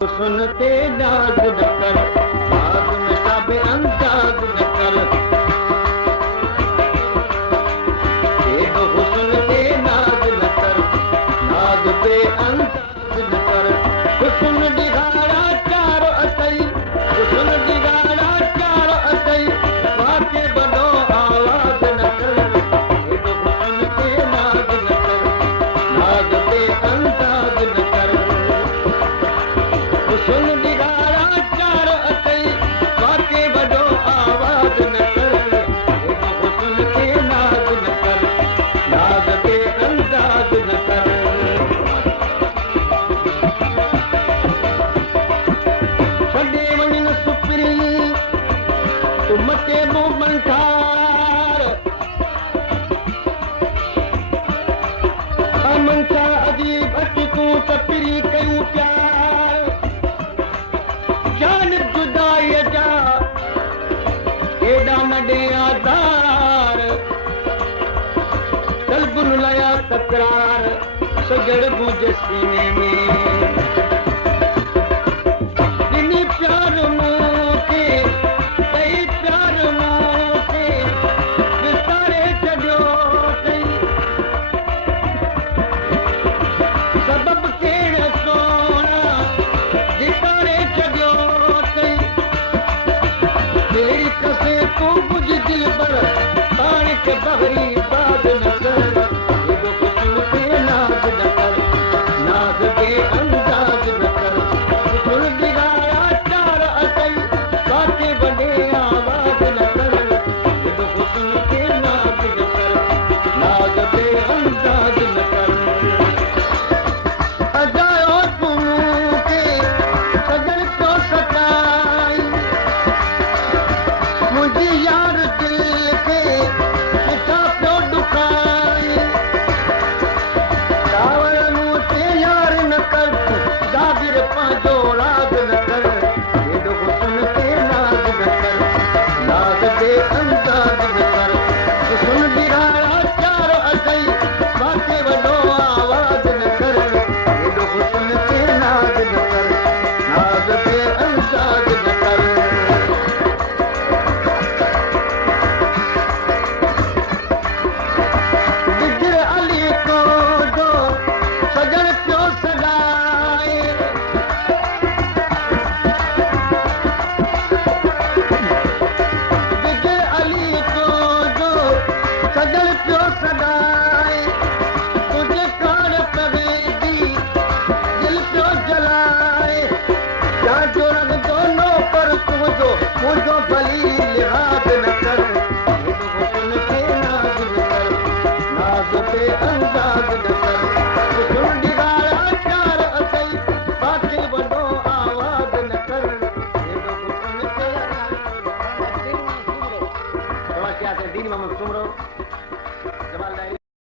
सुनते नाज़ न कर, नाज़ में ताबे अंदाज़ न कर। एक हुस्न पे नाज़ न कर, नाज़ पे अंदाज़ न कर। हुस्न दिगाड़ा चारो अतई, हुस्न दिगाड़ा चारो अतई। वाके बनो आवाज़ न कर, एक हुस्न पे नाज़ न कर, नाज़ पे अंदाज़ न कर। हुस्न दिगाड़ा चारो अतई, वाके बनो आवाज़ न कर। एक हुस्न पे नाज़ न कर, नाज़ पे अंदाज़ न कर। छॾे वञ न सुपिरी तूं मचे मूं मंठार। अमन सां अजीब अटकूं त पिरी कयूं प्यार। जान जुदाईअ जा हेॾा नॾे आधार। तलबुन लया तकरार सजड़ गुंज सीने में। ॾिनी प्यार मूंखे कई प्यार मूंखे विसारे छॾियो अथई। सबब कहिड़े सोना धिकारे छॾियो अथई। तेरी कसे तूं कुझ दिल पर पाण खे बहरी बाज़ न कर। एॾो हुस्न पे नाज़ न कर, नाज़ पे अंदाज़ न कर। हुस्न दिगाड़ा चार अतई, वाके बने आवाज़ न कर। एॾो हुस्न पे नाज़ न कर, नाज़ पे अंदाज़ न कर। अजायो तूं मूंखे सजन तो सताई। मुंहिंजी यार दिल खे किथां पियो ॾुकाई। सावर मूं ते यार न कर, जाबिर पंहिंजो राज़ न कर। एॾो हुस्न पे नाज़ न कर, नाज़ पे अंदाज़ न कर। हुस्न दिगाड़ा चारो अथई, वाके वॾो आवाज़ न कर। एॾो हुस्न पे नाज़ न कर, नाज़ पे अंदाज़ न कर। बिजर अली को जो सजन पियो सॾाए। बिजर अली को जो सजन पियो सॾाए। तुंहिंजे कान पवेंदी दिल पियो जलाए। जाजो रंगदो नो पर तुंहिंजो मुंहिंजो भली लिहाज़ न कर। एॾो हुस्न पे नाज़ न कर, नाज़ पे अंदाज़ न कर। हुस्न दिगाड़ा चार अतई, वाके वॾो आवाज़ न कर। एॾो हुस्न पे नाज़ न कर। दीन मोहम्मद सुमरो।